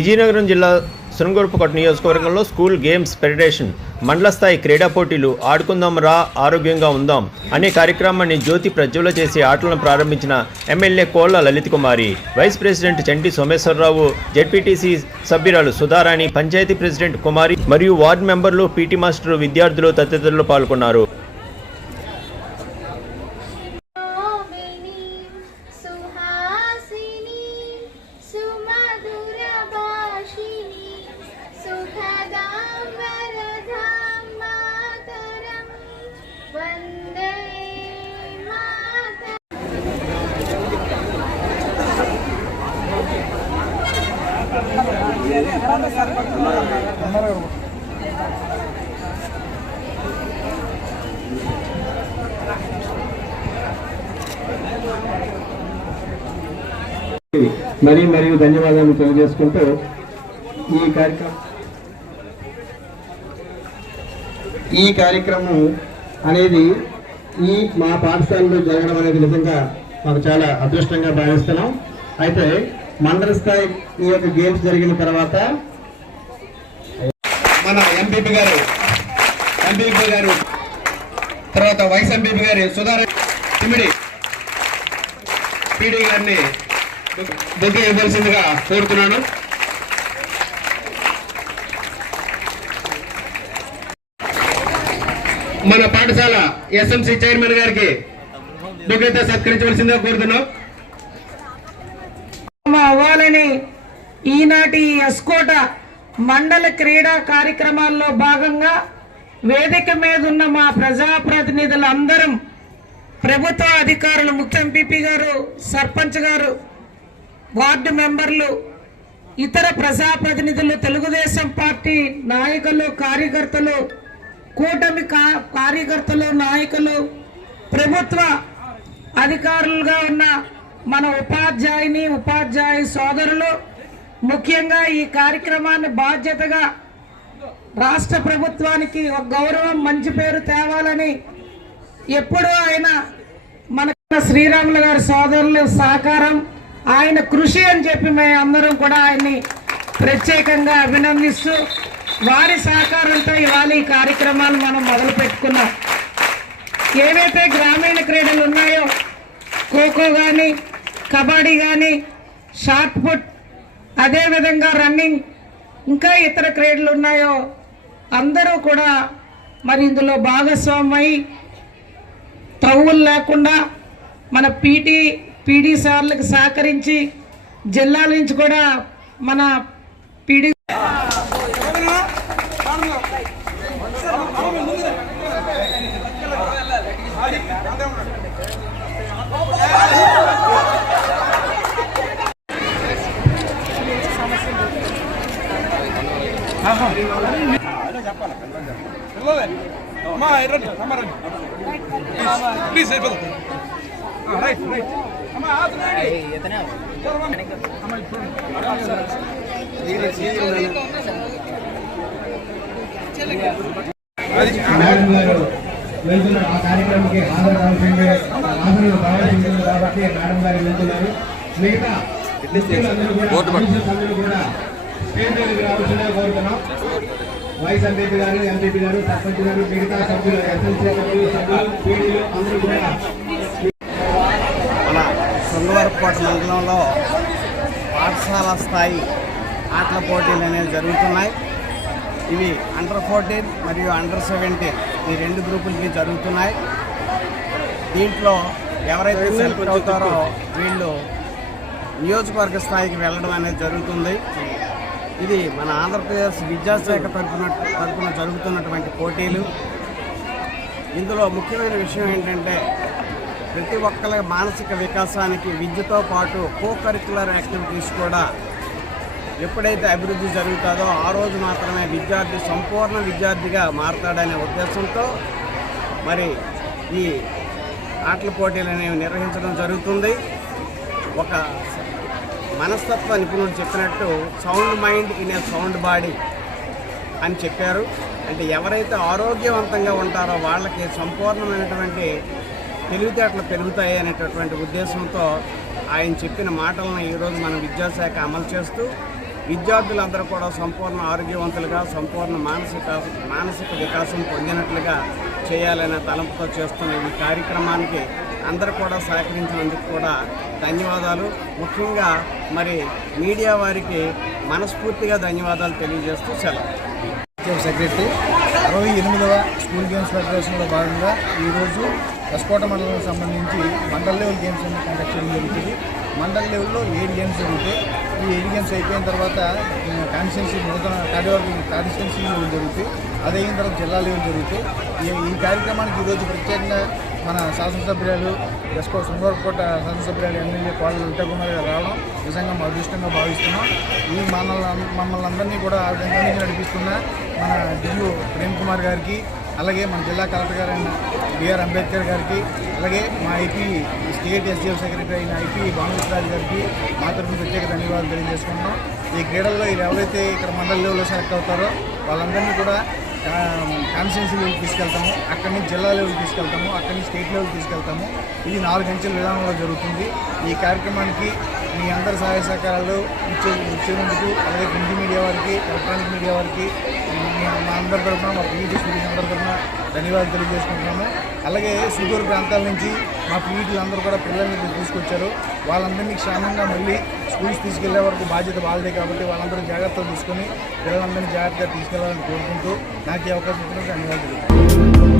విజయనగరం జిల్లా శృంగూరుపుకోట నియోజకవర్గంలో school games federation మండల స్థాయి క్రీడా పోటీలు ఆడుకుందాం రా ఆరోగ్యంగా ఉందాం అనే కార్యక్రమాన్ని జ్యోతి ప్రజ్వల చేసి ఆటలను ప్రారంభించిన MLA Kolla Lalith Kumari vice president Chanti Someswararao ZPTC సభ్యురాలు సుధారాణి పంచాయతీ ప్రెసిడెంట్ కుమారి మరియు వార్డు మెంబర్లు పీటీ మాస్టర్ విద్యార్థులు తదితరులు పాల్గొన్నారు. మరీ మరియు ధన్యవాదాలు తెలియజేసుకుంటూ ఈ కార్యక్రమం ఈ కార్యక్రమం అనేది ఈ మా పాఠశాలలో జరగడం అనేది నిజంగా మాకు చాలా అదృష్టంగా భావిస్తున్నాం. అయితే మండల స్థాయి ఈ యొక్క గేమ్స్ జరిగిన తర్వాత మన ఎంపీపీ గారు ఎంపీపీ గారు తర్వాత వైస్ ఎంపీపీ గారు సుధార పిడి గారిని బుద్ధి ఇవ్వాల్సిందిగా కోరుతున్నాను. మన పాఠశాల ఎస్ఎంసీ చైర్మన్ గారికి బుగ్గైతే సత్కరించవలసిందిగా కోరుతున్నాం. అవ్వాలని ఈనాటి ఎస్కోట మండల క్రీడా కార్యక్రమాల్లో భాగంగా వేదిక మీద ఉన్న మా ప్రజాప్రతినిధులందరం ప్రభుత్వ అధికారులు ముఖ్య ఎంపీపీ గారు సర్పంచ్ గారు వార్డు మెంబర్లు ఇతర ప్రజాప్రతినిధులు తెలుగుదేశం పార్టీ నాయకులు కార్యకర్తలు కూటమి కా- కార్యకర్తలు నాయకులు ప్రభుత్వ అధికారులుగా ఉన్న మన ఉపాధ్యాయుని ఉపాధ్యాయ సోదరులు ముఖ్యంగా ఈ కార్యక్రమాన్ని బాధ్యతగా రాష్ట్ర ప్రభుత్వానికి ఒక గౌరవం మంచి పేరు తేవాలని ఎప్పుడూ ఆయన మన శ్రీరాములు గారి సోదరులు సహకారం ఆయన కృషి అని చెప్పి మేము అందరం కూడా ఆయన్ని ప్రత్యేకంగా అభినందిస్తూ వారి సహకారంతో ఇవాళ ఈ కార్యక్రమాలు మనం మొదలు పెట్టుకున్నాం. ఏవైతే గ్రామీణ క్రీడలు ఉన్నాయో ఖోఖో కానీ కబడ్డీ కానీ షార్ట్ పుట్ అదేవిధంగా రన్నింగ్ ఇంకా ఇతర క్రీడలు ఉన్నాయో అందరూ కూడా మరి ఇందులో భాగస్వామై తవ్వులు లేకుండా మన పీటీ పీడీ సార్లకు సహకరించి జిల్లాల నుంచి కూడా మన పీడీ ప్లీజ్ అయిపోతుంది రైట్ రైట్ మేడం గారు వెళ్తున్నారు ఆ కార్యక్రమానికి హాజరు కావాల్సిందే హాజరు కావాల్సింది కాబట్టి మేడం గారు వెళ్తున్నారు మిగతా ముఖ్యులందరూ కూడా స్టేజ్ మీదకి రావాల్సిందిగా కోరుతున్నాం వైస్ ఎంపీపీ గారు ఎంపీపీ గారు సర్పంచ్ గారు మిగతా సభ్యులు ఎస్ఎల్సీ సభ్యులు సభ్యులు పీడీలు అందరూ కూడా శృంగవరపుకోట మండలంలో పాఠశాల స్థాయి ఆటల పోటీలు అనేవి జరుగుతున్నాయి. ఇవి అండర్ ఫోర్టీన్ మరియు అండర్ సెవెంటీన్ ఈ రెండు గ్రూపులకి జరుగుతున్నాయి. దీంట్లో ఎవరైతే సెలెక్ట్ అవుతారో వీళ్ళు నియోజకవర్గ స్థాయికి వెళ్ళడం అనేది జరుగుతుంది. ఇది మన ఆంధ్రప్రదేశ్ విద్యాశాఖ తరఫున తరఫున జరుగుతున్నటువంటి పోటీలు. ఇందులో ముఖ్యమైన విషయం ఏంటంటే ప్రతి ఒక్కరి మానసిక వికాసానికి విద్యతో పాటు కో కరిక్యులర్ యాక్టివిటీస్ కూడా ఎప్పుడైతే అభివృద్ధి జరుగుతుందో ఆ రోజు మాత్రమే విద్యార్థి సంపూర్ణ విద్యార్థిగా మారతాడనే ఉద్దేశంతో మరి ఈ ఆటల పోటీలు అనేవి నిర్వహించడం జరుగుతుంది. ఒక మనస్తత్వ నిపుణుడు చెప్పినట్టు sound mind in a sound body అని చెప్పారు. అంటే ఎవరైతే ఆరోగ్యవంతంగా ఉంటారో వాళ్ళకి సంపూర్ణమైనటువంటి తెలివితేటలు పెరుగుతాయి అనేటటువంటి ఉద్దేశంతో ఆయన చెప్పిన మాటలను ఈరోజు మన విద్యాశాఖ అమలు చేస్తూ విద్యార్థులందరూ కూడా సంపూర్ణ ఆరోగ్యవంతులుగా సంపూర్ణ మానసిక మానసిక వికాసం పొందినట్లుగా చేయాలనే తలంపుతో చేస్తున్న ఈ కార్యక్రమానికి అందరూ కూడా సహకరించినందుకు కూడా ధన్యవాదాలు. ముఖ్యంగా మరి మీడియా వారికి మనస్ఫూర్తిగా ధన్యవాదాలు తెలియజేస్తూ సెలవు. సెక్రటరీ అరవై ఎనిమిదవ స్కూల్ గేమ్స్ ఫెడరేషన్లో భాగంగా ఈరోజు ఎస్కోట మండలానికి సంబంధించి మండల్ లెవెల్ గేమ్స్ అన్ని కండక్ట్ చేయడం జరుగుతుంది. మండల్ లెవెల్లో ఏడు గేమ్స్ జరుగుతాయి. ఈ ఏడు గేమ్స్ అయిపోయిన తర్వాత కాన్స్టిట్యున్సీ నూతన కార్యవర్గం కాన్స్టిట్యున్సీ లెవెల్ జరుగుతాయి. అది అయిన తర్వాత జిల్లా లెవెల్ జరుగుతాయి. ఈ ఈ కార్యక్రమానికి ఈరోజు ప్రత్యేకంగా మన శాసనసభ్యులు ఎస్కో సుందరకోట శాసనసభ్యులు ఎమ్మెల్యే కోళ్ళ లలిత గారు రావడం నిజంగా మా అదృష్టంగా భావిస్తున్నాం. ఈ మనల్ మమ్మల్ని అందరినీ కూడా ఆ విధంగా నడిపిస్తున్న మన డియు ప్రేమ్ కుమార్ గారికి అలాగే మన జిల్లా కలెక్టర్ గారైన బిఆర్ అంబేద్కర్ గారికి అలాగే మా ఐపీ స్టేట్ ఎస్డిఎఫ్ సెక్రటరీ అయిన ఐపీ భానుప్రసాద్ గారికి మా తరఫున ప్రత్యేక ధన్యవాదాలు తెలియజేసుకుంటున్నాం. ఈ క్రీడల్లో ఎవరైతే ఇక్కడ మండల లెవెల్లో సెలెక్ట్ అవుతారో వాళ్ళందరినీ కూడా కాన్స్టిట్యున్సీ లెవెల్ తీసుకెళ్తాము. అక్కడి నుంచి జిల్లా లెవెల్ తీసుకెళ్తాము. అక్కడి నుంచి స్టేట్ లెవెల్ తీసుకెళ్తాము. ఇది నాలుగు అంచెల విధానంలో జరుగుతుంది. ఈ కార్యక్రమానికి మీ అందరి సహాయ సహకారాలు ఇచ్చే ఇచ్చేందుకు అలాగే ప్రింట్ మీడియా వారికి ఎలక్ట్రానిక్ మీడియా వారికి మా అందరి తరఫున మా పీఈటీ స్టూడెంట్స్ అందరి తరఫున ధన్యవాదాలు తెలియజేసుకుంటున్నాము. అలాగే సుదూర ప్రాంతాల నుంచి మా పీఈటీలు అందరూ కూడా పిల్లల్ని తీసుకొచ్చారు. వాళ్ళందరినీ క్షేమంగా మళ్ళీ స్కూల్స్ తీసుకెళ్ళే వరకు బాధ్యత వాళ్ళదే కాబట్టి వాళ్ళందరూ జాగ్రత్తలు తీసుకొని పిల్లలందరినీ జాగ్రత్తగా తీసుకెళ్ళాలని కోరుకుంటూ నాకు ఈ అవకాశం ఇచ్చినందుకు ధన్యవాదాలు.